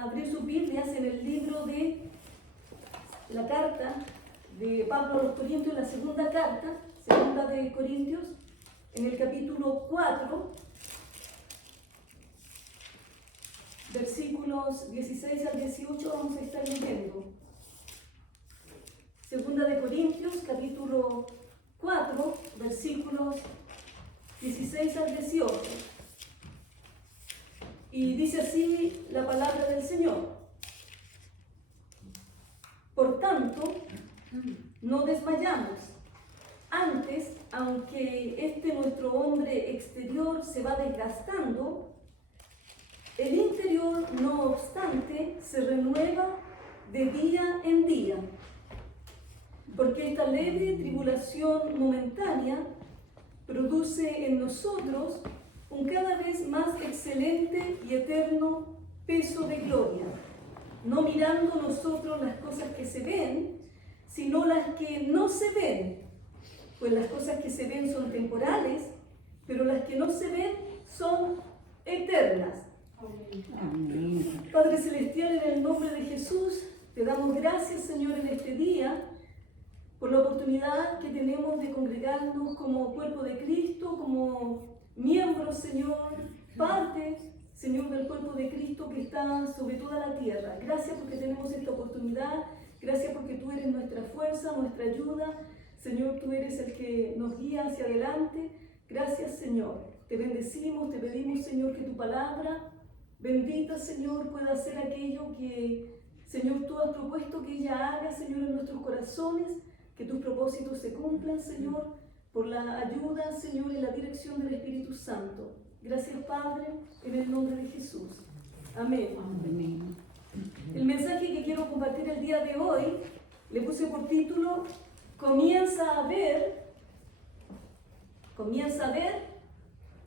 a abrir sus Biblias en el libro de la carta de Pablo a los Corintios, la segunda carta, segunda de Corintios, en el capítulo 4, versículos 16 al 18 vamos a estar leyendo. Segunda de Corintios, capítulo 4, versículos 16 al 18. Y dice así la palabra del Señor. Por tanto, no desmayamos. Antes, aunque nuestro hombre exterior se va desgastando, el interior, no obstante, se renueva de día en día. Porque esta leve tribulación momentánea produce en nosotros un cada vez más excelente y eterno peso de gloria, no mirando nosotros las cosas que se ven, sino las que no se ven, pues las cosas que se ven son temporales, pero las que no se ven son eternas. Amén. Padre Celestial, en el nombre de Jesús, te damos gracias, Señor, en este día, por la oportunidad que tenemos de congregarnos como cuerpo de Cristo, como miembros, Señor, parte, Señor, del cuerpo de Cristo que está sobre toda la tierra. Gracias porque tenemos esta oportunidad, gracias porque tú eres nuestra fuerza, nuestra ayuda. Señor, tú eres el que nos guía hacia adelante. Gracias, Señor. Te bendecimos, te pedimos, Señor, que tu palabra bendita, Señor, pueda hacer aquello que, Señor, tú has propuesto que ella haga, Señor, en nuestros corazones. Que tus propósitos se cumplan, Señor, por la ayuda, Señor, y la dirección del Espíritu Santo. Gracias, Padre, en el nombre de Jesús. Amén. Amén. El mensaje que quiero compartir el día de hoy, le puse por título, comienza a ver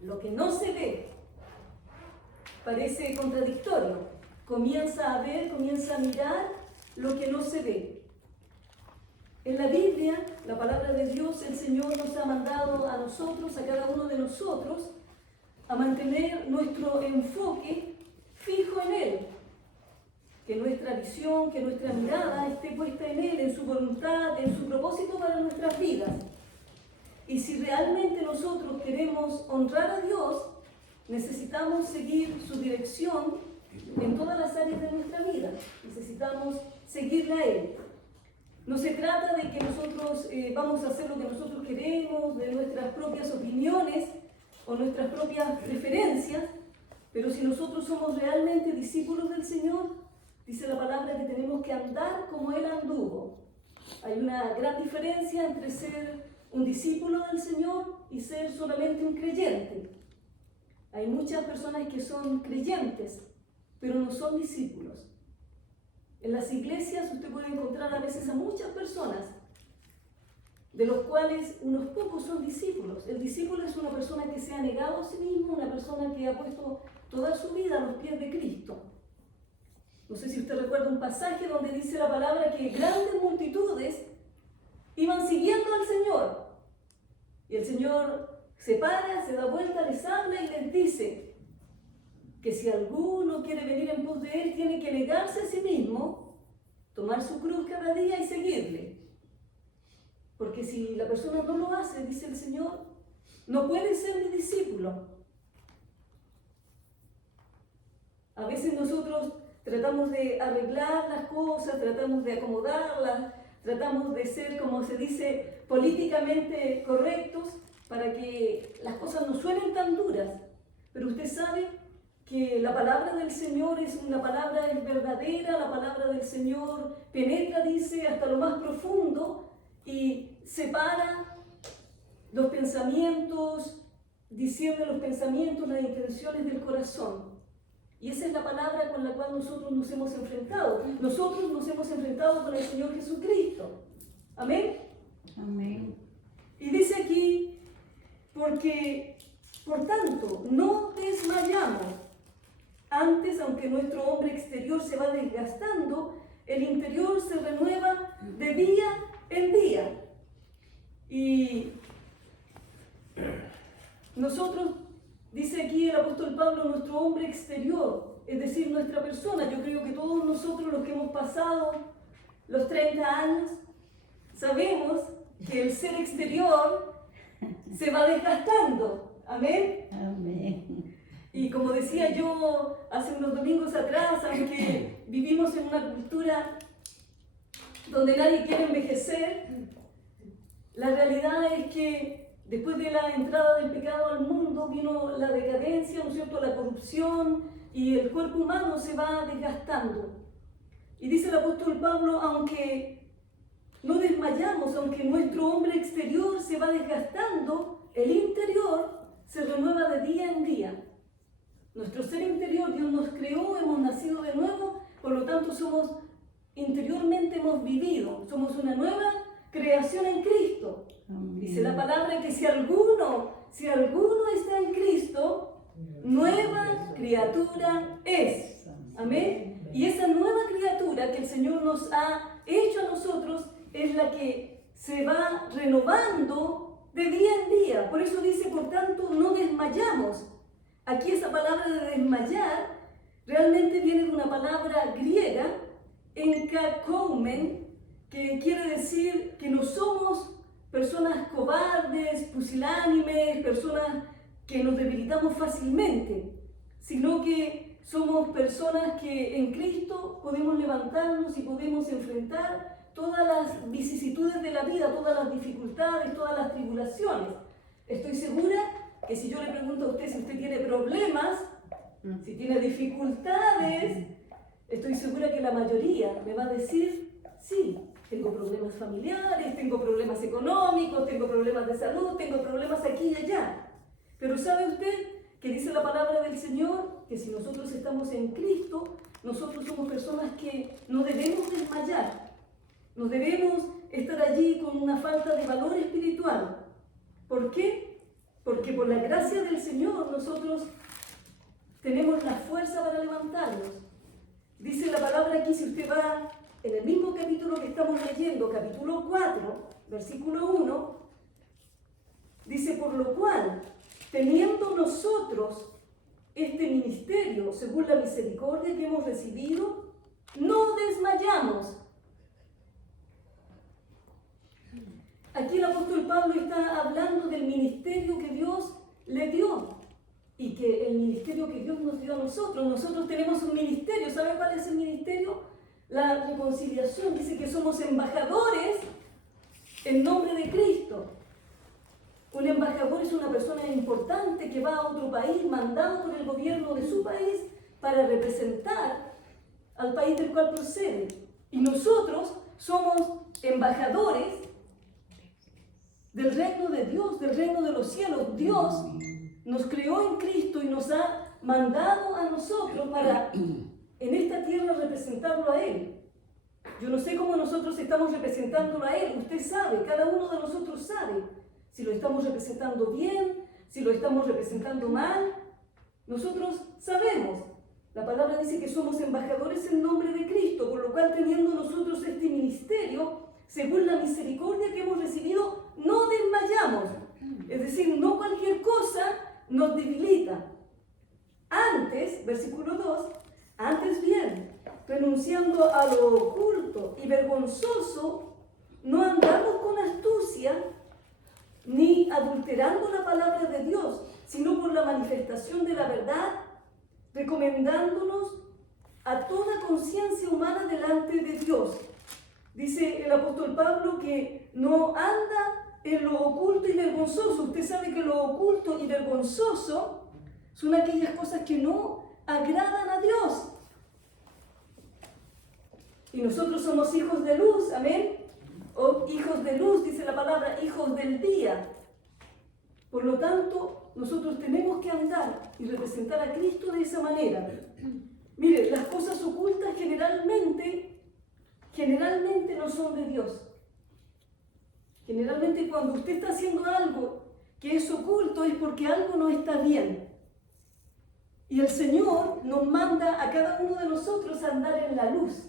lo que no se ve. Parece contradictorio. Comienza a mirar lo que no se ve. En la Biblia, la palabra de Dios, el Señor nos ha mandado a nosotros, a cada uno de nosotros, a mantener nuestro enfoque fijo en Él. Que nuestra visión, que nuestra mirada esté puesta en Él, en su voluntad, en su propósito para nuestras vidas. Y si realmente nosotros queremos honrar a Dios, necesitamos seguir su dirección en todas las áreas de nuestra vida. Necesitamos seguirle a Él. No se trata de que nosotros vamos a hacer lo que nosotros queremos, de nuestras propias opiniones o nuestras propias preferencias, pero si nosotros somos realmente discípulos del Señor, dice la palabra que tenemos que andar como Él anduvo. Hay una gran diferencia entre ser un discípulo del Señor y ser solamente un creyente. Hay muchas personas que son creyentes, pero no son discípulos. En las iglesias usted puede encontrar a veces a muchas personas, de los cuales unos pocos son discípulos. El discípulo es una persona que se ha negado a sí mismo, una persona que ha puesto toda su vida a los pies de Cristo. No sé si usted recuerda un pasaje donde dice la palabra que grandes multitudes iban siguiendo al Señor. Y el Señor se para, se da vuelta, les habla y les dice que si alguno quiere venir en pos de Él, tiene que negarse a sí mismo, tomar su cruz cada día y seguirle. Porque si la persona no lo hace, dice el Señor, no puede ser mi discípulo. A veces nosotros tratamos de arreglar las cosas, tratamos de acomodarlas, tratamos de ser, como se dice, políticamente correctos para que las cosas no suenen tan duras. Pero usted sabe que la palabra del Señor es verdadera, la palabra del Señor penetra, dice, hasta lo más profundo y separa los pensamientos, discierne los pensamientos, las intenciones del corazón. Y esa es la palabra con la cual nosotros nos hemos enfrentado. Nosotros nos hemos enfrentado con el Señor Jesucristo. Amén. Amén. Y dice aquí, porque, por tanto, no desmayamos. Antes, aunque nuestro hombre exterior se va desgastando, el interior se renueva de día en día. Y nosotros, dice aquí el apóstol Pablo, nuestro hombre exterior, es decir, nuestra persona. Yo creo que nosotros los que hemos pasado los 30 años sabemos que el ser exterior se va desgastando. Amén. Amén. Y como decía yo hace unos domingos atrás, aunque vivimos en una cultura donde nadie quiere envejecer, la realidad es que después de la entrada del pecado al mundo vino la decadencia, ¿no es cierto?, la corrupción, y el cuerpo humano se va desgastando. Y dice el apóstol Pablo, aunque no desmayamos, aunque nuestro hombre exterior se va desgastando, el interior se renueva de día en día. Nuestro ser interior, Dios nos creó, hemos nacido de nuevo, por lo tanto interiormente hemos vivido, somos una nueva creación en Cristo. Dice la palabra que si alguno está en Cristo, nueva criatura es. Amén. Y esa nueva criatura que el Señor nos ha hecho a nosotros es la que se va renovando de día en día. Por eso dice, por tanto, no desmayamos. Aquí esa palabra de desmayar realmente viene de una palabra griega, enkakoumen, que quiere decir que no somos personas cobardes, pusilánimes, personas que nos debilitamos fácilmente, sino que somos personas que en Cristo podemos levantarnos y podemos enfrentar todas las vicisitudes de la vida, todas las dificultades, todas las tribulaciones. Estoy segura que si yo le pregunto a usted si usted tiene problemas, si tiene dificultades, estoy segura que la mayoría me va a decir, sí, tengo problemas familiares, tengo problemas económicos, tengo problemas de salud, tengo problemas aquí y allá. Pero ¿sabe usted que dice la palabra del Señor que si nosotros estamos en Cristo, nosotros somos personas que no debemos desmayar, no debemos estar allí con una falta de valor espiritual? ¿Por qué? Porque por la gracia del Señor nosotros tenemos la fuerza para levantarnos. Dice la palabra aquí, si usted va en el mismo capítulo que estamos leyendo, capítulo 4, versículo 1, dice, por lo cual, teniendo nosotros este ministerio, según la misericordia que hemos recibido, no desmayamos. Aquí el apóstol Pablo está hablando del ministerio que Dios le dio y que el ministerio que Dios nos dio a nosotros. Nosotros tenemos un ministerio. ¿Saben cuál es el ministerio? La reconciliación. Dice que somos embajadores en nombre de Cristo. Un embajador es una persona importante que va a otro país, mandado por el gobierno de su país para representar al país del cual procede. Y nosotros somos embajadores del reino de Dios, del reino de los cielos. Dios nos creó en Cristo y nos ha mandado a nosotros para en esta tierra representarlo a Él. Yo no sé cómo nosotros estamos representándolo a Él. Usted sabe, cada uno de nosotros sabe si lo estamos representando bien, si lo estamos representando mal. Nosotros sabemos. La palabra dice que somos embajadores en nombre de Cristo, por lo cual teniendo nosotros este ministerio, según la misericordia que hemos recibido, no desmayamos. Es decir, no cualquier cosa nos debilita. Antes, versículo 2, antes bien, renunciando a lo oculto y vergonzoso, no andamos con astucia, ni adulterando la palabra de Dios, sino por la manifestación de la verdad, recomendándonos a toda conciencia humana delante de Dios. Dice el apóstol Pablo que no anda en lo oculto y vergonzoso. Usted sabe que lo oculto y vergonzoso son aquellas cosas que no agradan a Dios. Y nosotros somos hijos de luz, amén. O hijos de luz, dice la palabra, hijos del día. Por lo tanto, nosotros tenemos que andar y representar a Cristo de esa manera. Mire, las cosas ocultas generalmente no son de Dios. Generalmente cuando usted está haciendo algo que es oculto es porque algo no está bien. Y el Señor nos manda a cada uno de nosotros a andar en la luz.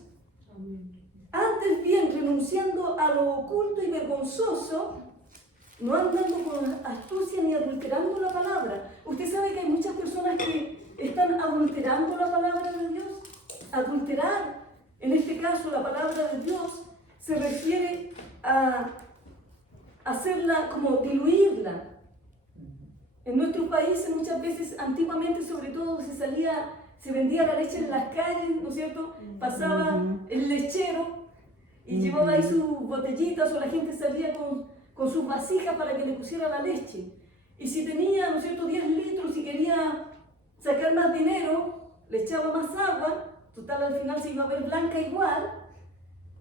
Antes bien, renunciando a lo oculto y vergonzoso, no andando con astucia ni adulterando la palabra. Usted sabe que hay muchas personas que están adulterando la palabra de Dios. Adulterar En este caso, la palabra de Dios se refiere a hacerla como diluirla. En nuestros países muchas veces, antiguamente sobre todo, se vendía la leche en las calles, ¿no es cierto? Pasaba el lechero y llevaba ahí sus botellitas, o la gente salía con sus vasijas para que le pusiera la leche. Y si tenía, ¿no es cierto?, 10 litros y quería sacar más dinero, le echaba más agua, total al final se iba a ver blanca igual,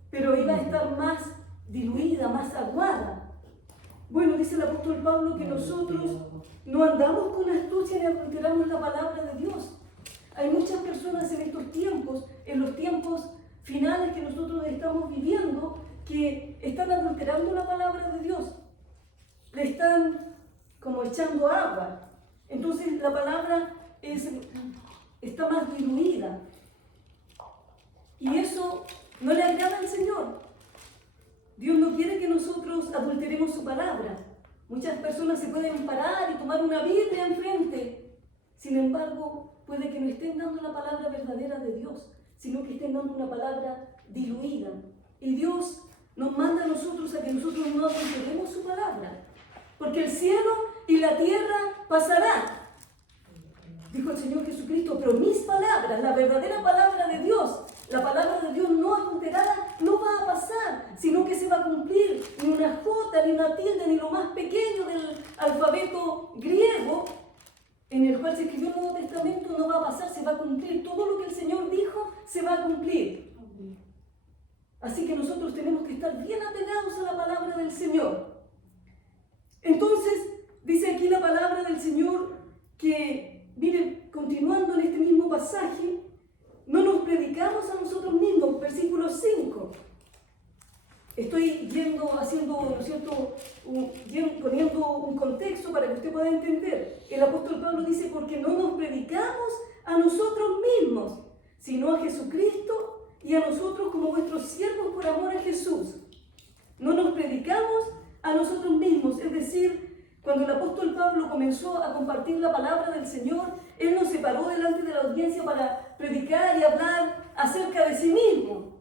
pero iba a estar más diluida, más aguada. Bueno, dice el apóstol Pablo que nosotros no andamos con astucia ni adulteramos la palabra de Dios. Hay muchas personas en estos tiempos, en los tiempos finales que nosotros estamos viviendo, que están adulterando la palabra de Dios. Le están como echando agua. Entonces la palabra está más diluida. Y eso no le agrada al Señor. Dios no quiere que nosotros adulteremos su palabra. Muchas personas se pueden parar y tomar una Biblia enfrente. Sin embargo, puede que no estén dando la palabra verdadera de Dios, sino que estén dando una palabra diluida. Y Dios nos manda a nosotros a que nosotros no adulteremos su palabra. Porque el cielo y la tierra pasarán. Dijo el Señor Jesucristo, pero mis palabras, la verdadera palabra de Dios, la palabra de Dios no adulterada, no va a pasar, sino que se va a cumplir. Ni una jota, ni una tilde, ni lo más pequeño del alfabeto griego en el cual se escribió el Nuevo Testamento no va a pasar, se va a cumplir. Todo lo que el Señor dijo se va a cumplir. Así que nosotros tenemos que estar bien apegados a la palabra del Señor. Entonces, dice aquí la palabra del Señor que, miren, continuando en este mismo pasaje, no nos predicamos a nosotros mismos, versículo 5. Estoy haciendo, ¿no es cierto?, poniendo un contexto para que usted pueda entender. El apóstol Pablo dice, porque no nos predicamos a nosotros mismos, sino a Jesucristo y a nosotros como vuestros siervos por amor a Jesús. No nos predicamos a nosotros mismos, es decir, cuando el apóstol Pablo comenzó a compartir la palabra del Señor, él no se paró delante de la audiencia para predicar y hablar acerca de sí mismo.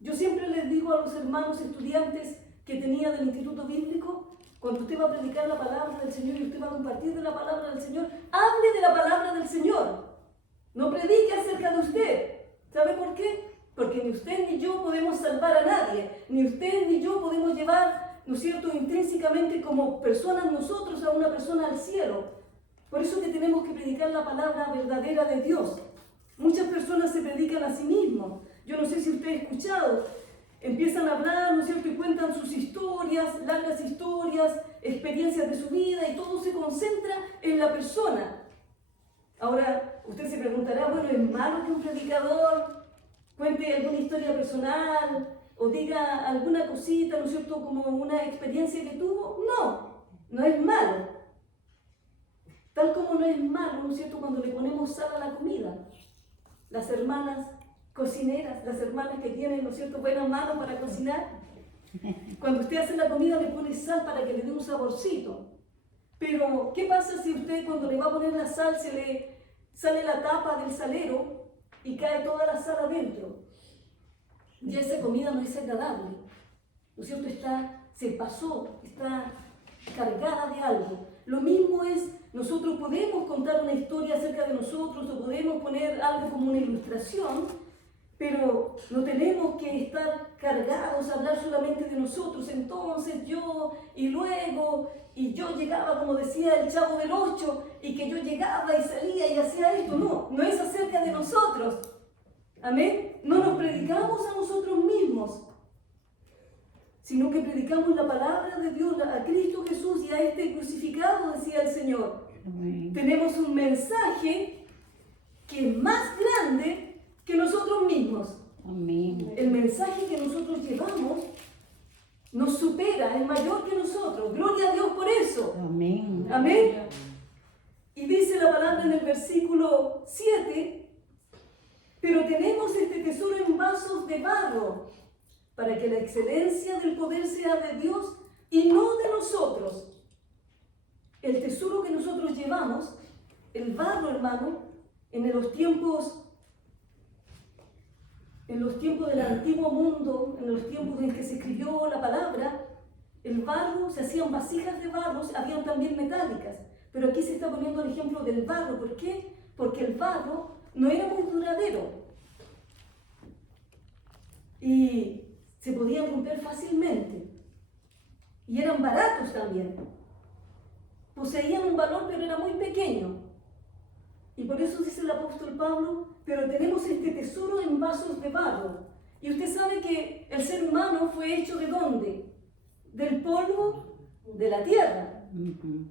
Yo siempre les digo a los hermanos estudiantes que tenía del Instituto Bíblico, cuando usted va a predicar la palabra del Señor y usted va a compartir de la palabra del Señor, hable de la palabra del Señor. No predique acerca de usted. ¿Sabe por qué? Porque ni usted ni yo podemos salvar a nadie, ni usted ni yo podemos llevar, ¿no es cierto?, intrínsecamente como personas nosotros a una persona al cielo. Por eso que tenemos que predicar la palabra verdadera de Dios. Muchas personas se predican a sí mismos. Yo no sé si usted ha escuchado, empiezan a hablar, ¿no es cierto?, y cuentan sus historias, largas historias, experiencias de su vida, y todo se concentra en la persona. Ahora, usted se preguntará, bueno, ¿es malo que un predicador cuente alguna historia personal o diga alguna cosita, ¿no es cierto?, como una experiencia que tuvo? No, no es malo. Tal como no es malo, ¿no es cierto?, cuando le ponemos sal a la comida. Las hermanas cocineras, las hermanas que tienen, ¿no es cierto?, buenas manos para cocinar. Cuando usted hace la comida le pone sal para que le dé un saborcito. Pero, ¿qué pasa si usted cuando le va a poner la sal se le sale la tapa del salero y cae toda la sal adentro? Y esa comida no es agradable, ¿no es cierto? Se pasó, está cargada de algo. Lo mismo es, nosotros podemos contar una historia acerca de nosotros o podemos poner algo como una ilustración, pero no tenemos que estar cargados a hablar solamente de nosotros. Entonces yo, y luego, y yo llegaba, como decía el Chavo del Ocho, y que yo llegaba y salía y hacía esto. No, no es acerca de nosotros. Amén. No nos predicamos a nosotros mismos, sino que predicamos la palabra de Dios, a Cristo Jesús y a este crucificado, decía el Señor. Amén. Tenemos un mensaje que es más grande que nosotros mismos. Amén. El mensaje que nosotros llevamos nos supera, es mayor que nosotros. Gloria a Dios por eso. Amén. Amén. Y dice la palabra en el versículo 7, pero tenemos este tesoro en vasos de barro, para que la excelencia del poder sea de Dios y no de nosotros. El tesoro que nosotros llevamos, el barro, hermano, en los tiempos en los tiempos del antiguo mundo, en los tiempos en que se escribió la palabra, el barro, se hacían vasijas de barro, habían también metálicas. Pero aquí se está poniendo el ejemplo del barro. ¿Por qué? Porque el barro no era muy duradero. Y se podían romper fácilmente. Y eran baratos también. Poseían un valor, pero era muy pequeño. Y por eso dice el apóstol Pablo, pero tenemos este tesoro en vasos de barro. Y usted sabe que el ser humano fue hecho ¿de dónde? Del polvo de la tierra.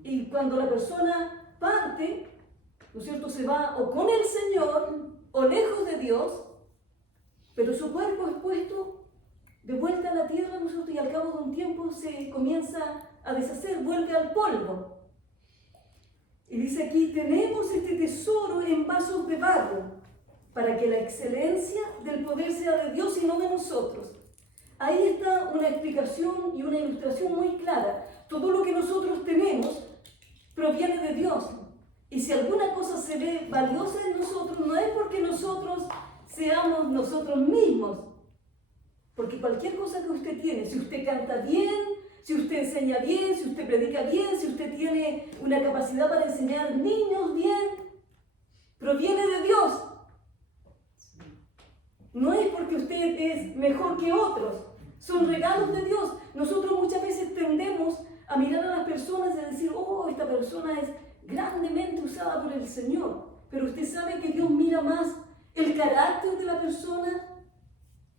Y cuando la persona parte, ¿no es cierto?, se va o con el Señor o lejos de Dios, pero su cuerpo es puesto de vuelta a la tierra, ¿no es cierto?, y al cabo de un tiempo se comienza a deshacer, vuelve al polvo. Y dice aquí, tenemos este tesoro en vasos de barro, para que la excelencia del poder sea de Dios y no de nosotros. Ahí está una explicación y una ilustración muy clara. Todo lo que nosotros tenemos proviene de Dios. Y si alguna cosa se ve valiosa en nosotros, no es porque nosotros seamos nosotros mismos. Porque cualquier cosa que usted tiene, si usted canta bien, si usted enseña bien, si usted predica bien, si usted tiene una capacidad para enseñar niños bien, proviene de Dios. No es porque usted es mejor que otros, son regalos de Dios. Nosotros muchas veces tendemos a mirar a las personas y a decir, oh, esta persona es grandemente usada por el Señor. Pero usted sabe que Dios mira más el carácter de la persona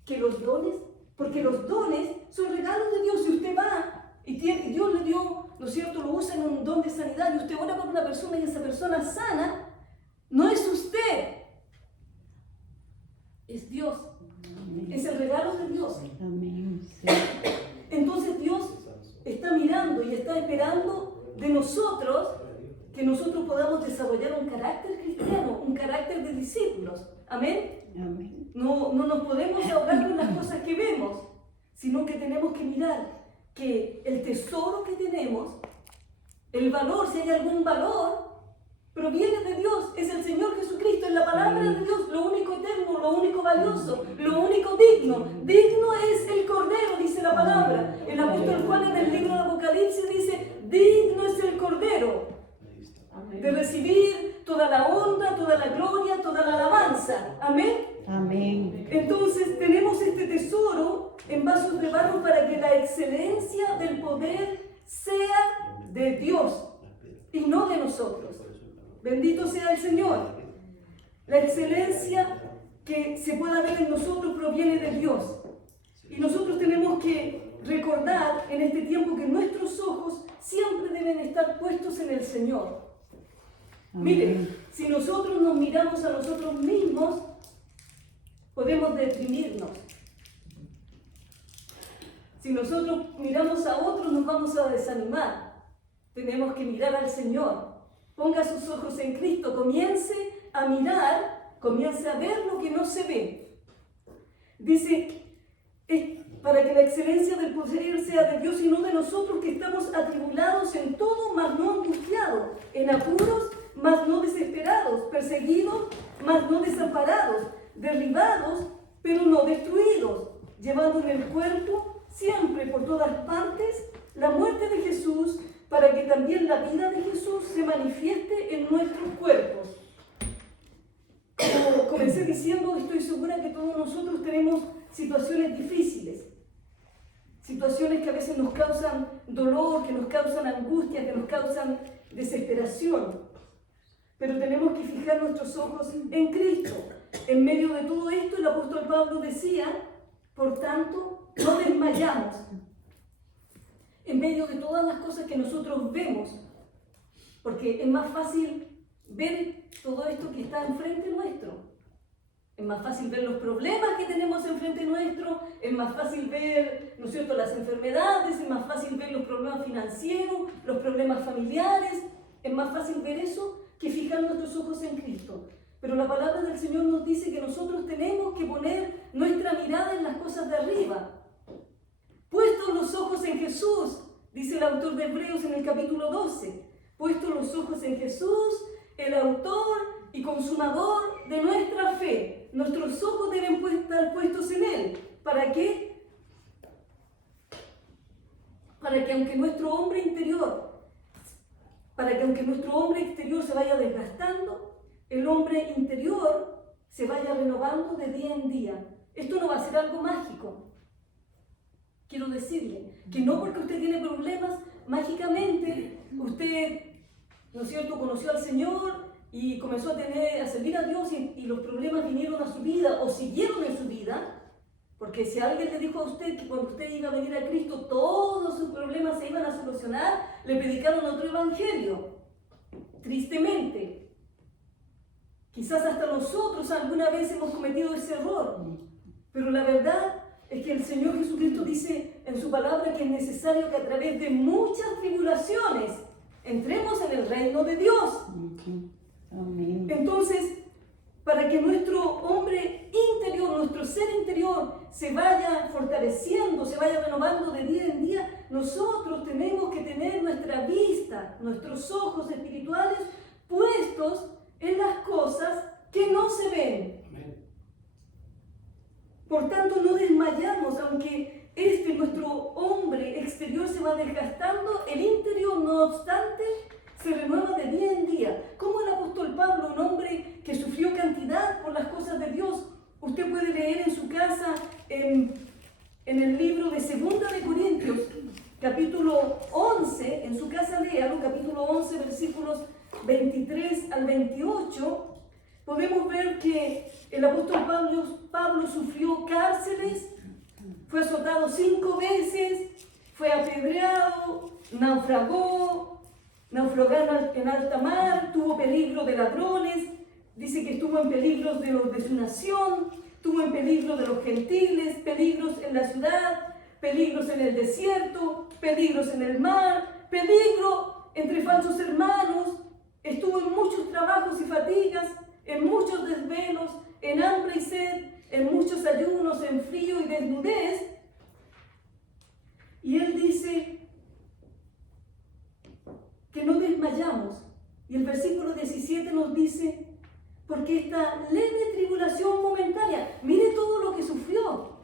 que los dones, porque los dones son regalos de Dios. Si usted va y Dios le dio, ¿no es cierto?, lo usa en un don de sanidad y usted ora por una persona y esa persona sana, no es usted, es Dios. Es el regalo de Dios. Entonces Dios está mirando y está esperando de nosotros que nosotros podamos desarrollar un carácter cristiano, un carácter de discípulos. Amén. Amén. No nos podemos ahogar con las cosas que vemos, sino que tenemos que mirar que el tesoro que tenemos, el valor, si hay algún valor, proviene de Dios, es el Señor Jesucristo, es la palabra de Dios, lo único eterno, lo único valioso, lo único digno. Digno es el Cordero, dice la palabra. El apóstol Juan en el libro de Apocalipsis dice, digno es el Cordero de recibir toda la honra, toda la gloria, toda la alabanza. Amén. Amén. Entonces tenemos este tesoro en vasos de barro para que la excelencia del poder sea de Dios y no de nosotros. Bendito sea el Señor. La excelencia que se pueda ver en nosotros proviene de Dios. Y nosotros tenemos que recordar en este tiempo que nuestros ojos siempre deben estar puestos en el Señor. Miren, si nosotros nos miramos a nosotros mismos, podemos deprimirnos. Si nosotros miramos a otros, nos vamos a desanimar. Tenemos que mirar al Señor. Ponga sus ojos en Cristo, comience a mirar, comience a ver lo que no se ve. Dice, para que la excelencia del poder sea de Dios y no de nosotros, que estamos atribulados en todo, mas no angustiados, en apuros, mas no desesperados, perseguidos, mas no desamparados, derribados, pero no destruidos, llevando en el cuerpo, siempre por todas partes, la muerte de Jesús, para que también la vida de Jesús se manifieste en nuestros cuerpos. Como comencé diciendo, estoy segura que todos nosotros tenemos situaciones difíciles, situaciones que a veces nos causan dolor, que nos causan angustia, que nos causan desesperación. Pero tenemos que fijar nuestros ojos en Cristo. En medio de todo esto, el apóstol Pablo decía, por tanto, no desmayamos. En medio de todas las cosas que nosotros vemos, porque es más fácil ver todo esto que está enfrente nuestro. Es más fácil ver los problemas que tenemos enfrente nuestro, es más fácil ver, ¿no es cierto?, las enfermedades, es más fácil ver los problemas financieros, los problemas familiares, es más fácil ver eso que fijar nuestros ojos en Cristo. Pero la palabra del Señor nos dice que nosotros tenemos que poner nuestra mirada en las cosas de arriba. Puestos los ojos en Jesús, dice el autor de Hebreos en el capítulo 12. Puestos los ojos en Jesús, el autor y consumador de nuestra fe. nuestros ojos deben estar puestos en Él. ¿Para qué? Para que aunque nuestro hombre exterior se vaya desgastando, el hombre interior se vaya renovando de día en día. Esto no va a ser algo mágico. Quiero decirle que no porque usted tiene problemas, mágicamente usted, ¿no es cierto?, conoció al Señor y comenzó a servir a Dios y los problemas vinieron a su vida o siguieron en su vida. Porque si alguien le dijo a usted que cuando usted iba a venir a Cristo todos sus problemas se iban a solucionar, le predicaron otro evangelio. Tristemente. Quizás hasta nosotros alguna vez hemos cometido ese error. Pero la verdad es que el Señor Jesucristo dice en su palabra que es necesario que a través de muchas tribulaciones entremos en el reino de Dios. Amén. Entonces, para que nuestro hombre interior, nuestro ser interior se vaya fortaleciendo, se vaya renovando de día en día, nosotros tenemos que tener nuestra vista, nuestros ojos espirituales puestos en las cosas que no se ven. Amén. Por tanto, no desmayamos, aunque nuestro hombre exterior se va desgastando, el interior, no obstante, se renueva de día en día. Como el apóstol Pablo, un hombre que sufrió cantidad por las cosas de Dios. Usted puede leer en su casa, en el libro de 2 de Corintios, capítulo 11, en su casa léalo, capítulo 11, versículos 23 al 28, podemos ver que el apóstol Pablo sufrió cárceles, fue azotado 5 veces, fue apedreado, naufragó en alta mar, tuvo peligro de ladrones, dice que estuvo en peligro de los de su nación, estuvo en peligro de los gentiles, peligros en la ciudad, peligros en el desierto, peligros en el mar, peligro entre falsos hermanos, estuvo en muchos trabajos y fatigas, en muchos desvelos, en hambre y sed, en muchos ayunos, en frío y desnudez. Y él dice que no desmayamos. Y el versículo 17 nos dice, porque esta leve tribulación momentánea, mire todo lo que sufrió.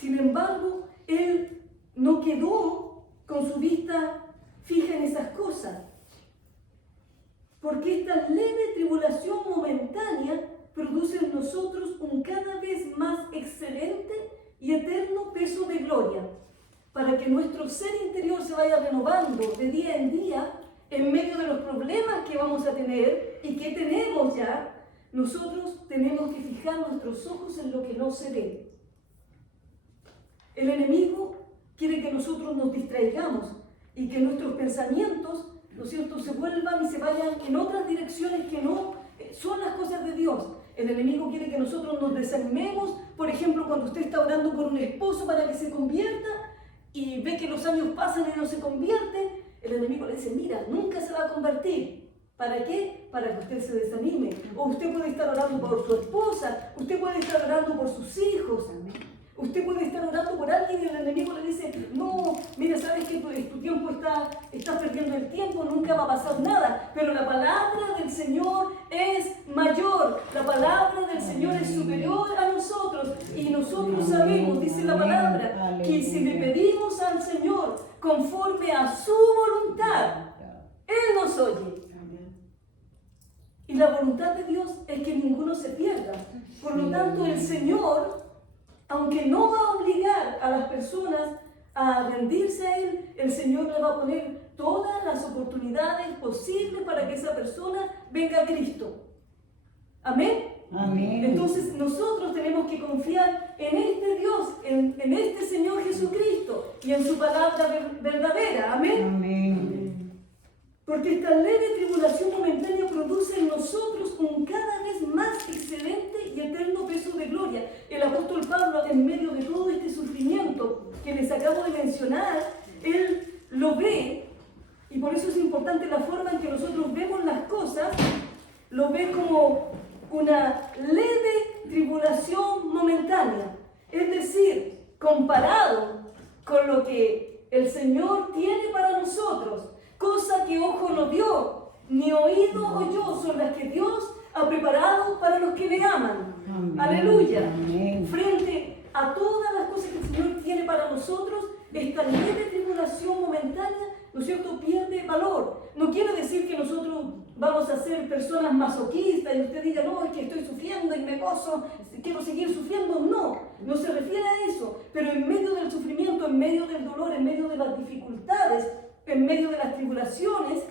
Sin embargo, él no quedó con su vista fija en esas cosas. Porque esta leve tribulación momentánea produce en nosotros un cada vez más excelente y eterno peso de gloria, para que nuestro ser interior se vaya renovando de día en día en medio de los problemas que vamos a tener y que tenemos ya. Nosotros tenemos que fijar nuestros ojos en lo que no se ve. El enemigo quiere que nosotros nos distraigamos y que nuestros pensamientos, ¿no es cierto?, se vuelvan y se vayan en otras direcciones que no son las cosas de Dios. El enemigo quiere que nosotros nos desanimemos. Por ejemplo, cuando usted está orando por un esposo para que se convierta y ve que los años pasan y no se convierte, el enemigo le dice, mira, nunca se va a convertir. ¿Para qué? Para que usted se desanime. O usted puede estar orando por su esposa, usted puede estar orando por sus hijos, usted puede estar orando por alguien y el enemigo le dice, no, mira, sabes que tu tiempo estás perdiendo el tiempo, nunca va a pasar nada. Pero la palabra del Señor es mayor, la palabra del Señor es superior a nosotros. Y nosotros sabemos, dice la palabra, que si le pedimos al Señor conforme a su voluntad, Él nos oye. Y la voluntad de Dios es que ninguno se pierda. Por lo tanto, el Señor, aunque no va a obligar a las personas a rendirse a Él, el Señor le va a poner todas las oportunidades posibles para que esa persona venga a Cristo. ¿Amén? Amén. Entonces nosotros tenemos que confiar en este Dios, en este Señor Jesucristo y en su palabra verdadera. Amén. Amén. Porque esta leve tribulación momentánea produce en nosotros un cada vez más excelente y eterno peso de gloria. El apóstol Pablo, en medio de todo este sufrimiento que les acabo de mencionar, él lo ve, y por eso es importante la forma en que nosotros vemos las cosas, lo ve como una leve tribulación momentánea. Es decir, comparado con lo que el Señor tiene para nosotros, cosa que ojo no vio, ni oído oyó, son las que Dios ha preparado para los que le aman. Amén. Aleluya. Amén. Frente a todas las cosas que el Señor tiene para nosotros, esta leve tribulación momentánea, ¿no es cierto?, pierde valor. No quiere decir que nosotros vamos a ser personas masoquistas y usted diga, no, es que estoy sufriendo y me gozo, quiero seguir sufriendo. No, no se refiere a eso. Pero en medio del sufrimiento, en medio del dolor, en medio de las dificultades, en medio de las tribulaciones,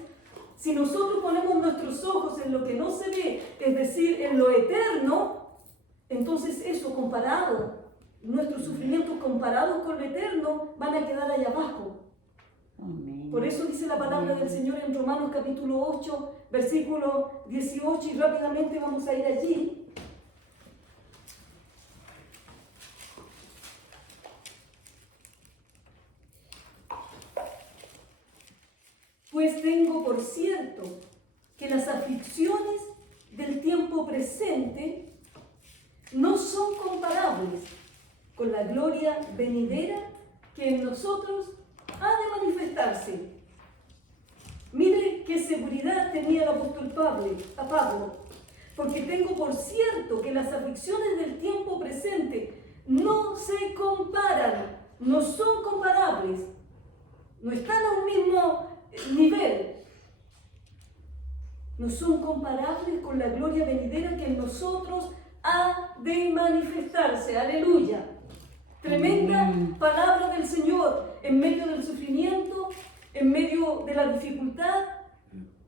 si nosotros ponemos nuestros ojos en lo que no se ve, es decir, en lo eterno, entonces eso comparado, nuestros sufrimientos comparados con lo eterno, van a quedar allá abajo. Amén. Por eso dice la palabra del Señor en Romanos capítulo 8, versículo 18, y rápidamente vamos a ir allí. Pues tengo por cierto que las aflicciones del tiempo presente no son comparables con la gloria venidera que en nosotros ha de manifestarse. Mire qué seguridad tenía el apóstol Pablo, porque tengo por cierto que las aflicciones del tiempo presente no se comparan, no son comparables, no están a un mismo nivel, no son comparables con la gloria venidera que en nosotros ha de manifestarse. Aleluya. Tremenda palabra del Señor. En medio del sufrimiento, en medio de la dificultad,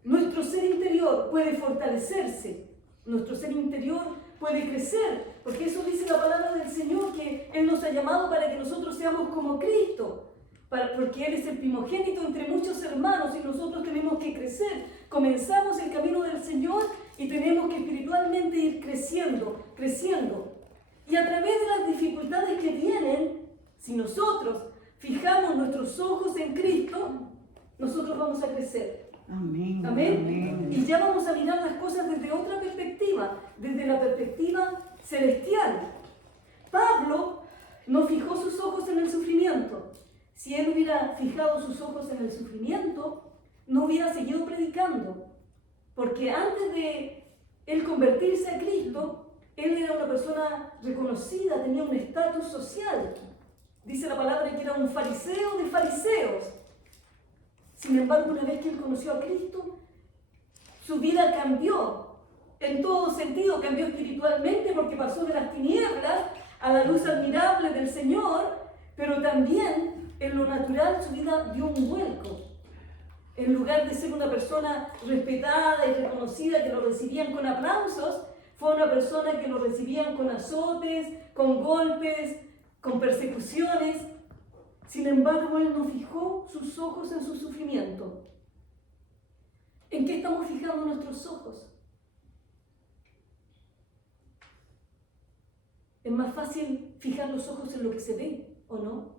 nuestro ser interior puede fortalecerse, nuestro ser interior puede crecer, porque eso dice la palabra del Señor, que Él nos ha llamado para que nosotros seamos como Cristo, porque Él es el primogénito entre muchos hermanos y nosotros tenemos que crecer. Comenzamos el camino del Señor y tenemos que espiritualmente ir creciendo. Y a través de las dificultades que vienen, si nosotros fijamos nuestros ojos en Cristo, nosotros vamos a crecer. Amén. Amén. Amén. Y ya vamos a mirar las cosas desde otra perspectiva, desde la perspectiva celestial. Pablo no fijó sus ojos en el sufrimiento. Si él hubiera fijado sus ojos en el sufrimiento, no hubiera seguido predicando. Porque antes de él convertirse a Cristo, él era una persona reconocida, tenía un estatus social. Dice la palabra que era un fariseo de fariseos. Sin embargo, una vez que él conoció a Cristo, su vida cambió. En todo sentido, cambió espiritualmente porque pasó de las tinieblas a la luz admirable del Señor, pero también en lo natural su vida dio un vuelco. En lugar de ser una persona respetada y reconocida que lo recibían con aplausos, fue una persona que lo recibían con azotes, con golpes, con persecuciones. Sin embargo, él no fijó sus ojos en su sufrimiento. ¿En qué estamos fijando nuestros ojos? Es más fácil fijar los ojos en lo que se ve, ¿o no?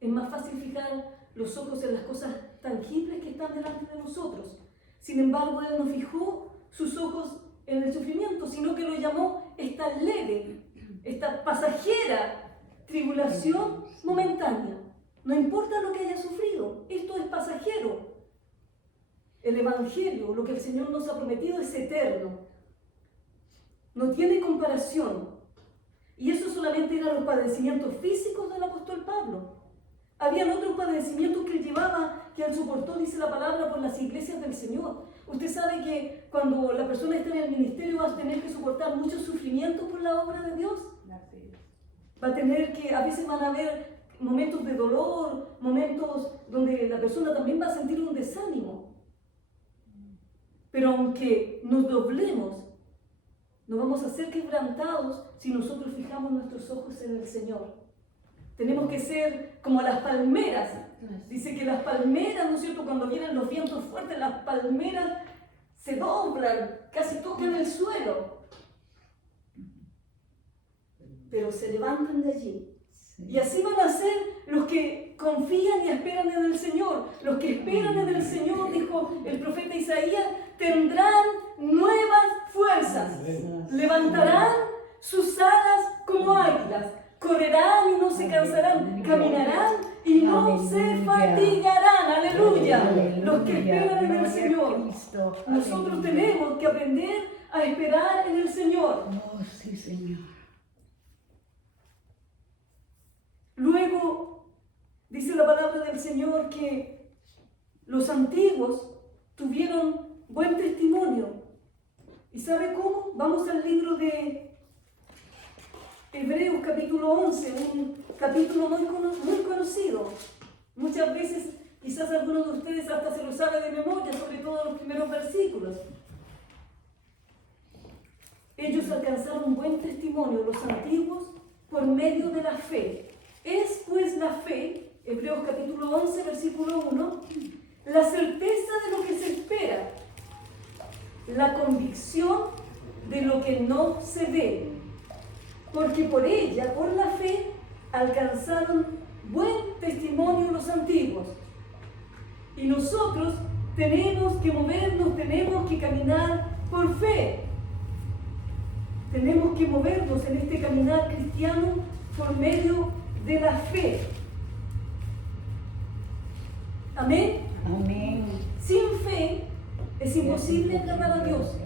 Es más fácil fijar los ojos en las cosas tangibles que están delante de nosotros. Sin embargo, él no fijó sus ojos en el sufrimiento, sino que lo llamó esta leve, esta pasajera tribulación momentánea. No importa lo que haya sufrido, esto es pasajero. El Evangelio, lo que el Señor nos ha prometido, es eterno. No tiene comparación. Y eso solamente eran los padecimientos físicos del apóstol Pablo. Habían otros padecimientos que él llevaba, que él soportó, dice la palabra, por las iglesias del Señor. Usted sabe que cuando la persona está en el ministerio va a tener que soportar muchos sufrimientos por la obra de Dios. Va a tener que, a veces van a haber momentos de dolor, momentos donde la persona también va a sentir un desánimo. Pero aunque nos doblemos, no vamos a ser quebrantados si nosotros fijamos nuestros ojos en el Señor. Tenemos que ser como las palmeras. Dice que las palmeras, ¿no es cierto?, cuando vienen los vientos fuertes, las palmeras se doblan, casi tocan el suelo, pero se levantan de allí. Y así van a ser los que confían y esperan en el Señor. Los que esperan en el Señor, dijo el profeta Isaías, tendrán nuevas fuerzas. Levantarán sus alas como águilas. Correrán y no se cansarán. Caminarán y no se fatigarán. Aleluya. Los que esperan en el Señor. Nosotros tenemos que aprender a esperar en el Señor. Oh, sí, Señor. Luego, dice la palabra del Señor que los antiguos tuvieron buen testimonio. ¿Y sabe cómo? Vamos al libro de Hebreos capítulo 11, un capítulo muy conocido. Muchas veces, quizás algunos de ustedes hasta se lo sabe de memoria, sobre todo los primeros versículos. Ellos alcanzaron buen testimonio, los antiguos, por medio de la fe. Es pues la fe, Hebreos capítulo 11, versículo 1, la certeza de lo que se espera, la convicción de lo que no se ve, porque por ella, por la fe, alcanzaron buen testimonio los antiguos. Y nosotros tenemos que movernos, tenemos que caminar por fe. Tenemos que movernos en este caminar cristiano por medio de la fe. Amén. Amén. Sin fe es imposible agradar a Dios.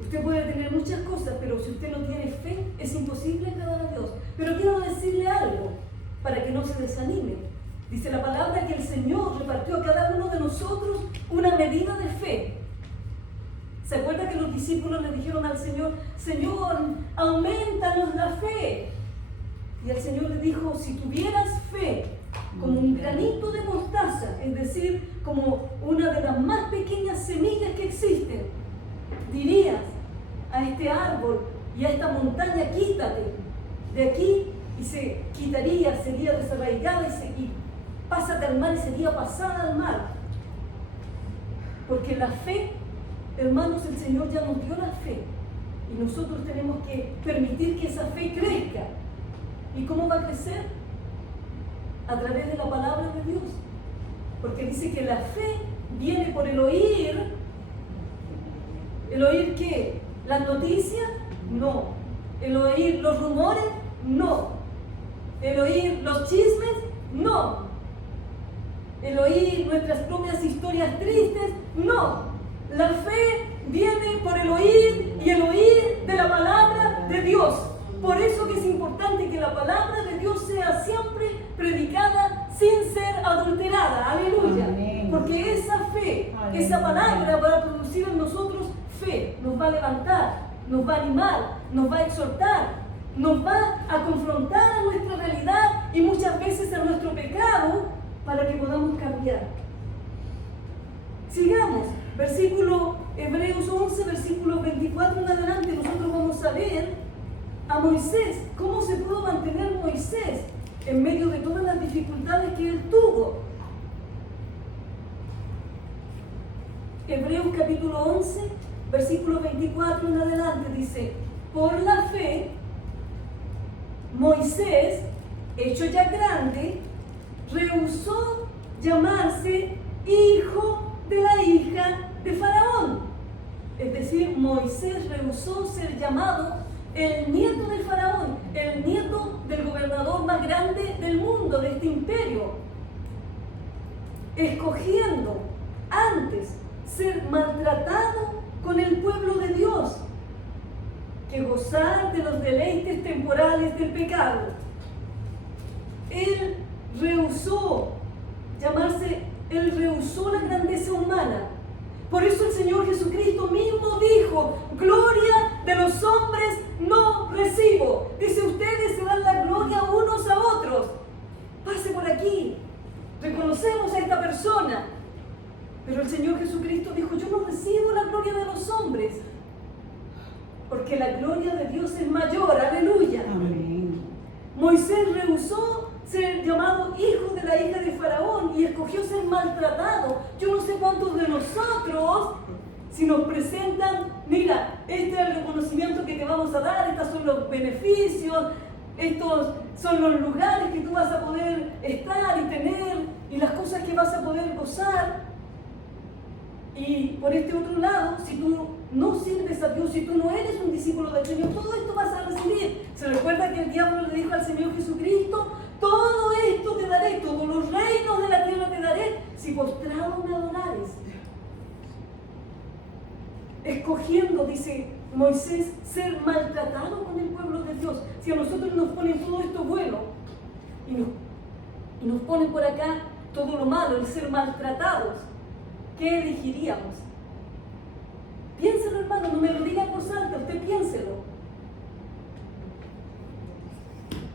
Usted puede tener muchas cosas, pero si usted no tiene fe, es imposible agradar a Dios. Pero quiero decirle algo para que no se desanime. Dice la palabra que el Señor repartió a cada uno de nosotros una medida de fe. ¿Se acuerda que los discípulos le dijeron al Señor, Señor, aumentanos la fe? Y el Señor le dijo, si tuvieras fe como un granito de mostaza, es decir, como una de las más pequeñas semillas que existen, dirías a este árbol y a esta montaña, quítate de aquí, y se quitaría, sería desarraigada y pásate al mar y sería pasada al mar. Porque la fe, hermanos, el Señor ya nos dio la fe y nosotros tenemos que permitir que esa fe crezca. ¿Y cómo va a crecer? A través de la palabra de Dios. Porque dice que la fe viene por el oír. ¿El oír qué? ¿Las noticias? No. ¿El oír los rumores? No. ¿El oír los chismes? No. ¿El oír nuestras propias historias tristes? No. La fe viene por el oír y el oír de la palabra de Dios. Por eso que es importante que la palabra de Dios sea siempre predicada sin ser adulterada. Aleluya. Amén. Porque esa fe, esa palabra va a producir en nosotros fe. Nos va a levantar, nos va a animar, nos va a exhortar, nos va a confrontar a nuestra realidad y muchas veces a nuestro pecado para que podamos cambiar. Sigamos. Versículo Hebreos 11, versículo 24 en adelante, nosotros vamos a ver a Moisés, cómo se pudo mantener Moisés en medio de todas las dificultades que él tuvo. Hebreos capítulo 11, versículo 24 en adelante dice, por la fe, Moisés, hecho ya grande, rehusó llamarse hijo de la hija de Faraón. Es decir, Moisés rehusó ser llamado el nieto de Faraón, el nieto del gobernador más grande del mundo, de este imperio, escogiendo antes ser maltratado con el pueblo de Dios que gozar de los deleites temporales del pecado. Él rehusó la grandeza humana. Por eso el Señor Jesucristo mismo dijo, gloria de los hombres no recibo. Dice, ustedes se dan la gloria unos a otros. Pase por aquí. Reconocemos a esta persona. Pero el Señor Jesucristo dijo, yo no recibo la gloria de los hombres. Porque la gloria de Dios es mayor. Aleluya. Amén. Moisés rehusó ser llamado hijo de la hija de Faraón y escogió ser maltratado. Yo no sé cuántos de nosotros, si nos presentan, mira, este es el reconocimiento que te vamos a dar, estos son los beneficios, estos son los lugares que tú vas a poder estar y tener y las cosas que vas a poder gozar. Y por este otro lado, si tú no sirves a Dios, si tú no eres un discípulo del Señor, todo esto vas a recibir. ¿Se recuerda que el diablo le dijo al Señor Jesucristo? Todo esto escogiendo, dice Moisés, ser maltratado con el pueblo de Dios. Si a nosotros nos ponen todo esto bueno y nos ponen por acá todo lo malo, el ser maltratados, ¿qué elegiríamos? Piénselo, hermano, no me lo diga en voz alta, usted piénselo.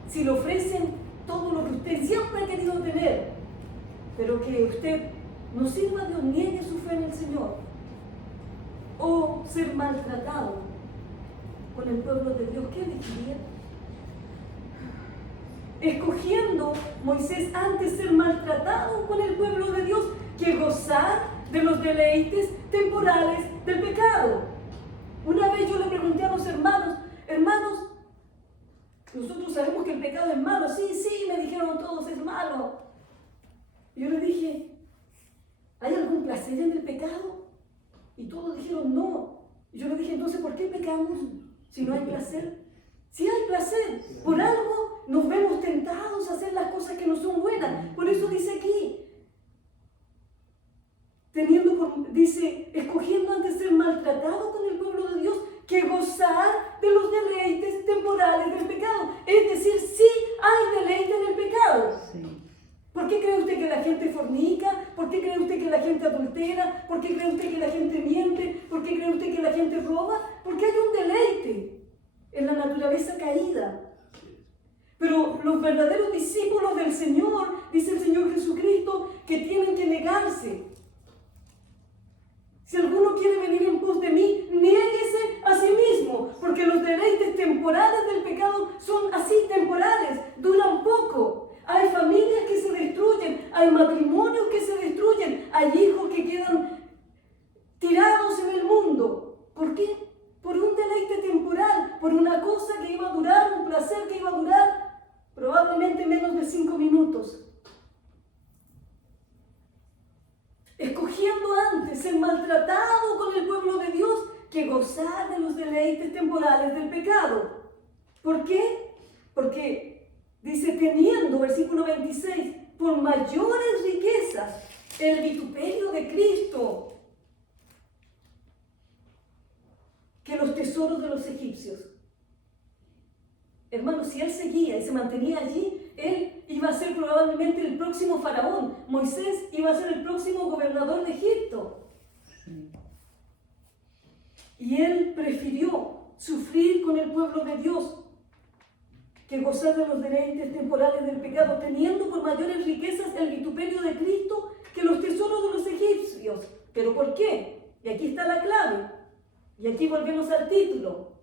Si le ofrecen todo lo que usted siempre ha querido tener, pero que usted no sirva a Dios, niegue su fe en el Señor, o ser maltratado con el pueblo de Dios, ¿qué elegiría? Escogiendo Moisés antes ser maltratado con el pueblo de Dios que gozar de los deleites temporales del pecado. Una vez yo le pregunté a los hermanos, nosotros sabemos que el pecado es malo. Sí, me dijeron todos, es malo. Y yo les dije, ¿hay algún placer en el pecado? Y todos dijeron no. Y yo les dije, entonces, ¿por qué pecamos si no hay placer? Sí hay placer. Por algo nos vemos tentados a hacer las cosas que no son buenas. Por eso dice aquí, dice, escogiendo antes ser maltratado con el pueblo de Dios que gozar de los deleites temporales del pecado. Es decir, sí hay deleite en el pecado. Sí. ¿Por qué cree usted que la gente fornica? ¿Por qué cree usted que la gente adultera? ¿Por qué cree usted que la gente miente? ¿Por qué cree usted que la gente roba? Porque hay un deleite en la naturaleza caída. Pero los verdaderos discípulos del Señor, dice el Señor Jesucristo, que tienen que negarse. Si alguno quiere venir en pos de mí, niéguese a sí mismo, porque los deleites temporales del pecado son así, temporales, duran poco. Hay familias que se destruyen, hay matrimonios que se destruyen, hay hijos que quedan tirados en el mundo. ¿Por qué? Por un deleite temporal, por una cosa que iba a durar, un placer que iba a durar probablemente menos de 5 minutos. Escogiendo antes ser maltratado con el pueblo de Dios que gozar de los deleites temporales del pecado. ¿Por qué? Porque dice, teniendo, versículo 26, por mayores riquezas el vituperio de Cristo que los tesoros de los egipcios. Hermanos, si él seguía y se mantenía allí, él iba a ser probablemente el próximo faraón. Moisés iba a ser el próximo gobernador de Egipto. Sí. Y él prefirió sufrir con el pueblo de Dios que gozar de los deleites temporales del pecado, teniendo por mayores riquezas el vituperio de Cristo que los tesoros de los egipcios. ¿Pero por qué? Y aquí está la clave. Y aquí volvemos al título.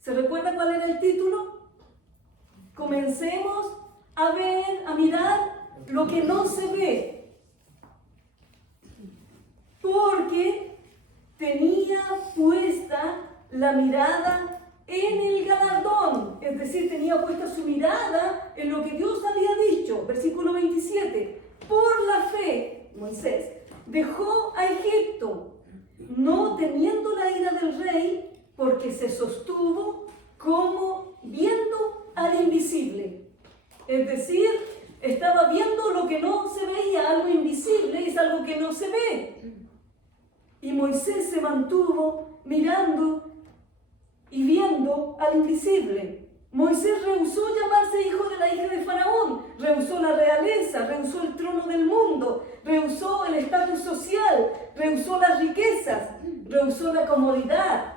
¿Se recuerda cuál era el título? Comencemos a ver, a mirar lo que no se ve. Porque tenía puesta la mirada en el galardón. Es decir, tenía puesta su mirada en lo que Dios había dicho. Versículo 27. Por la fe, Moisés dejó a Egipto, no temiendo la ira del rey, porque se sostuvo como viendo al invisible. Es decir, estaba viendo lo que no se veía, algo invisible es algo que no se ve. Y Moisés se mantuvo mirando y viendo al invisible. Moisés rehusó llamarse hijo de la hija de Faraón, rehusó la realeza, rehusó el trono del mundo, rehusó el estatus social, rehusó las riquezas, rehusó la comodidad,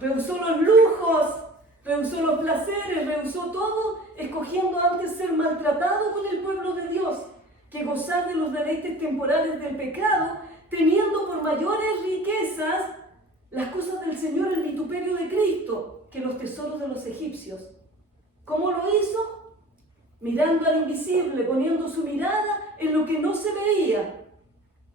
rehusó los lujos, rehusó los placeres, rehusó todo, escogiendo antes ser maltratado con el pueblo de Dios que gozar de los deleites temporales del pecado, teniendo por mayores riquezas las cosas del Señor, el vituperio de Cristo, que los tesoros de los egipcios. ¿Cómo lo hizo? Mirando al invisible, poniendo su mirada en lo que no se veía.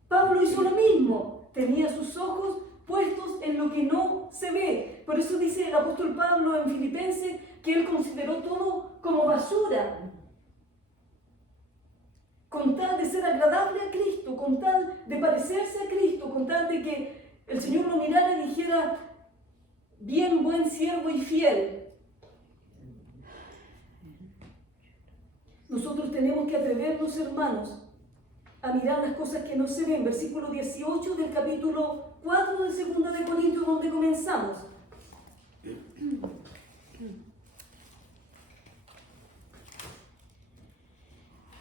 Pablo hizo lo mismo, tenía sus ojos puestos en lo que no se ve. Por eso dice el apóstol Pablo en Filipenses que él consideró todo como basura, con tal de ser agradable a Cristo, con tal de parecerse a Cristo, con tal de que el Señor lo mirara y dijera, bien, buen siervo y fiel. Nosotros tenemos que atrevernos, hermanos, a mirar las cosas que no se ven. Versículo 18 del capítulo 4 de 2 de Corintios, donde comenzamos.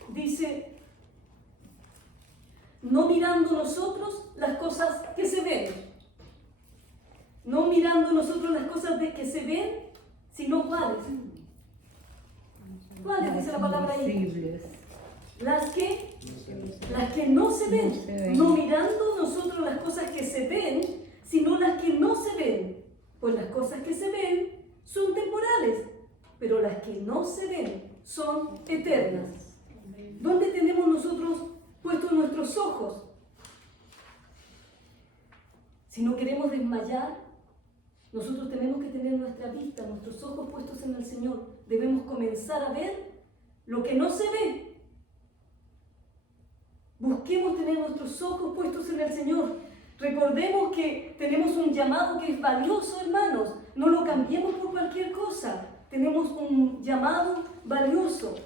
Dice, no mirando nosotros las cosas que se ven, no mirando nosotros las cosas que se ven, sino cuáles. ¿Cuáles dice la palabra ahí? Invisibles. Las que no se ven, no mirando nosotros las cosas que se ven, sino las que no se ven. Pues las cosas que se ven son temporales, pero las que no se ven son eternas. ¿Dónde tenemos nosotros puestos nuestros ojos? Si no queremos desmayar, nosotros tenemos que tener nuestra vista, nuestros ojos puestos en el Señor. Debemos comenzar a ver lo que no se ve. Busquemos tener nuestros ojos puestos en el Señor. Recordemos que tenemos un llamado que es valioso, hermanos. No lo cambiemos por cualquier cosa. Tenemos un llamado valioso.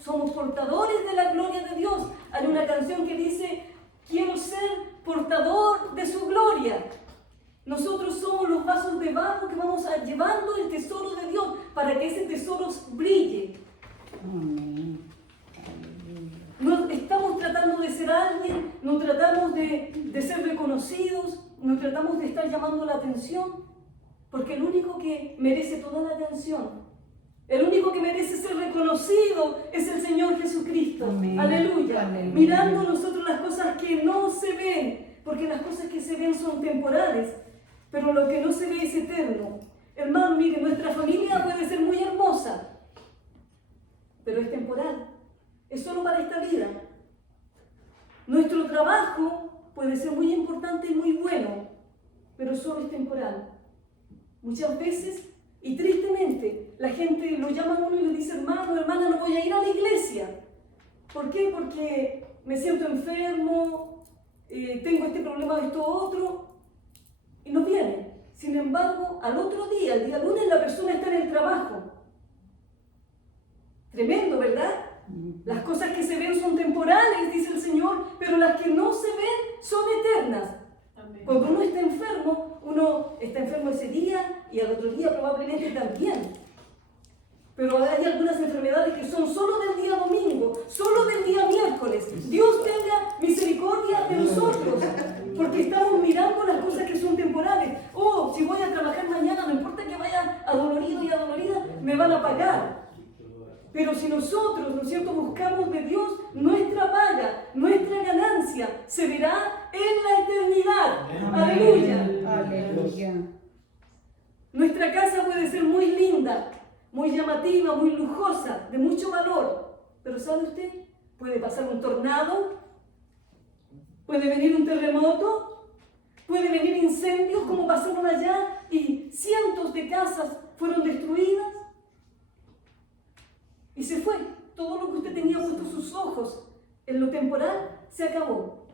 Somos portadores de la gloria de Dios. Hay una canción que dice, quiero ser portador de su gloria. Nosotros somos los vasos de barro que vamos llevando el tesoro de Dios para que ese tesoro brille. Amén. No estamos tratando de ser alguien, no tratamos de ser reconocidos, no tratamos de estar llamando la atención, porque el único que merece toda la atención, el único que merece ser reconocido es el Señor Jesucristo. Amén. Aleluya. Aleluya. Mirando nosotros las cosas que no se ven, porque las cosas que se ven son temporales, pero lo que no se ve es eterno. Hermano, mire, nuestra familia puede ser muy hermosa, pero es temporal. Es solo para esta vida. Nuestro trabajo puede ser muy importante y muy bueno, pero solo es temporal. Muchas veces, y tristemente, la gente lo llama a uno y le dice, hermano, hermana, no voy a ir a la iglesia. ¿Por qué? Porque me siento enfermo, tengo este problema, esto, otro, y no viene. Sin embargo, al otro día, el día lunes, la persona está en el trabajo. Tremendo, ¿verdad? Las cosas que se ven son temporales, dice el Señor, pero las que no se ven son eternas. Amén. Cuando uno está enfermo ese día y al otro día probablemente también. Pero hay algunas enfermedades que son solo del día domingo, solo del día miércoles. Dios tenga misericordia de nosotros, porque estamos mirando las cosas que son temporales. Oh, si voy a trabajar mañana, no importa que vaya adolorido y adolorida, me van a pagar. Pero si nosotros, ¿no es cierto?, buscamos de Dios, nuestra paga, nuestra ganancia se verá en la eternidad. Amén. Aleluya. Aleluya. Nuestra casa puede ser muy linda, muy llamativa, muy lujosa, de mucho valor. Pero ¿sabe usted? Puede pasar un tornado, puede venir un terremoto, puede venir incendios como pasaron allá y cientos de casas fueron destruidas. Y se fue. Todo lo que usted tenía puesto sus ojos en lo temporal se acabó.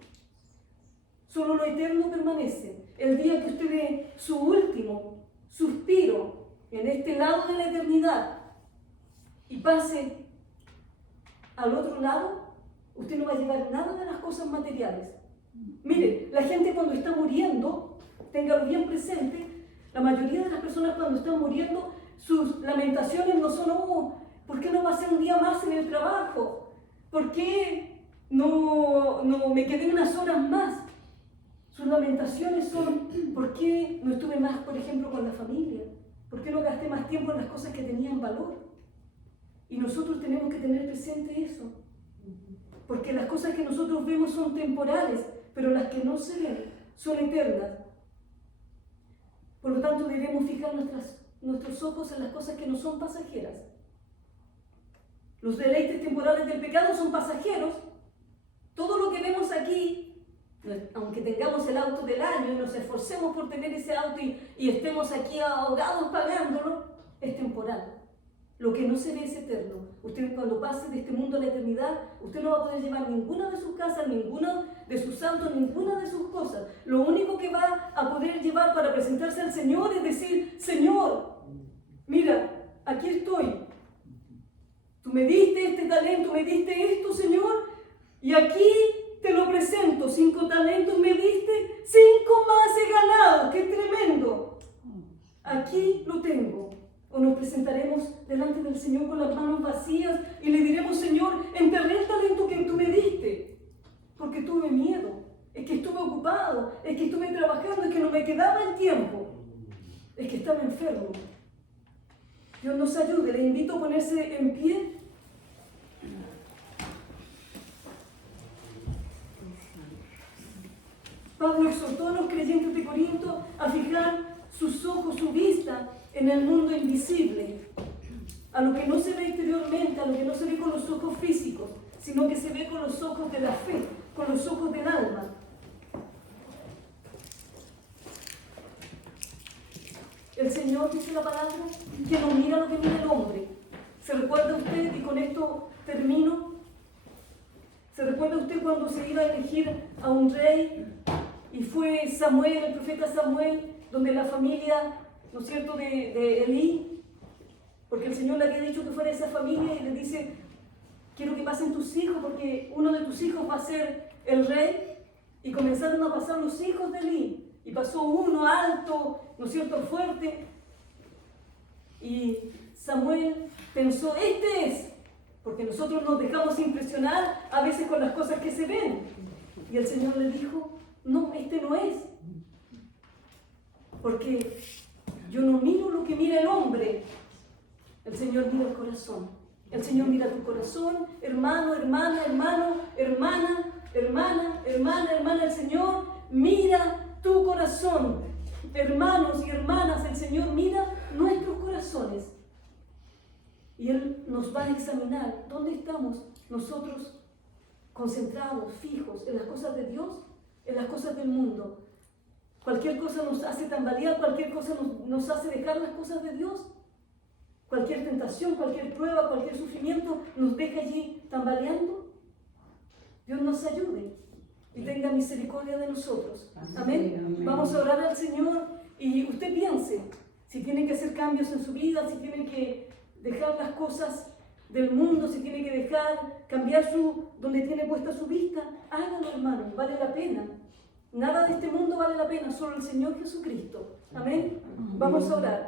Solo lo eterno permanece. El día que usted dé su último suspiro en este lado de la eternidad y pase al otro lado, usted no va a llevar nada de las cosas materiales. Mire, la gente cuando está muriendo, téngalo bien presente, la mayoría de las personas cuando están muriendo, sus lamentaciones no son, oh, ¿por qué no pasé un día más en el trabajo? ¿Por qué no me quedé unas horas más? Sus lamentaciones son, ¿por qué no estuve más, por ejemplo, con la familia? ¿Por qué no gasté más tiempo en las cosas que tenían valor? Y nosotros tenemos que tener presente eso. Porque las cosas que nosotros vemos son temporales, pero las que no se ven son eternas. Por lo tanto, debemos fijar nuestros ojos en las cosas que no son pasajeras. Los deleites temporales del pecado son pasajeros. Todo lo que vemos aquí, aunque tengamos el auto del año y nos esforcemos por tener ese auto y estemos aquí ahogados pagándolo, es temporal. Lo que no se ve es eterno. Usted cuando pase de este mundo a la eternidad, usted no va a poder llevar ninguna de sus casas, ninguna de sus autos, ninguna de sus cosas. Lo único que va a poder llevar para presentarse al Señor es decir, Señor, mira, aquí estoy. Tú me diste este talento, me diste esto, Señor, y aquí te lo presento. presento, 5 talentos me diste, 5 más he ganado. ¡Qué tremendo! Aquí lo tengo. O nos presentaremos delante del Señor con las manos vacías y le diremos, Señor, enterré el talento que tú me diste, porque tuve miedo, es que estuve ocupado, es que estuve trabajando, es que no me quedaba el tiempo, es que estaba enfermo. Dios nos ayude. Le invito a ponerse en pie. Pablo exhortó a los creyentes de Corinto a fijar sus ojos, su vista en el mundo invisible, a lo que no se ve exteriormente, a lo que no se ve con los ojos físicos, sino que se ve con los ojos de la fe, con los ojos del alma. El Señor, dice la palabra, que no mira lo que mira el hombre. ¿Se recuerda usted, y con esto termino, se recuerda usted cuando se iba a elegir a un rey y fue Samuel, el profeta Samuel, donde la familia, ¿no es cierto?, de Elí, porque el Señor le había dicho que fuera esa familia y le dice, quiero que pasen tus hijos porque uno de tus hijos va a ser el rey. Y comenzaron a pasar los hijos de Elí. Y pasó uno alto, ¿no es cierto?, fuerte. Y Samuel pensó, este es, porque nosotros nos dejamos impresionar a veces con las cosas que se ven. Y el Señor le dijo, no, este no es. Porque yo no miro lo que mira el hombre. El Señor mira el corazón. El Señor mira tu corazón, hermano, hermana, hermano, hermana, hermana, hermana, hermana. El Señor mira tu corazón. Hermanos y hermanas, el Señor mira nuestros corazones. Y Él nos va a examinar dónde estamos nosotros concentrados, fijos, en las cosas de Dios, en las cosas del mundo. Cualquier cosa nos hace tambalear, cualquier cosa nos hace dejar las cosas de Dios. Cualquier tentación, cualquier prueba, cualquier sufrimiento nos deja allí tambaleando. Dios nos ayude y tenga misericordia de nosotros. Amén. Amén. Vamos a orar al Señor y usted piense si tiene que hacer cambios en su vida, si tiene que dejar las cosas del mundo, si tiene que dejar, cambiar donde tiene puesta su vista. Hágalo, hermano, vale la pena. Nada de este mundo vale la pena, solo el Señor Jesucristo. Amén. Vamos a orar.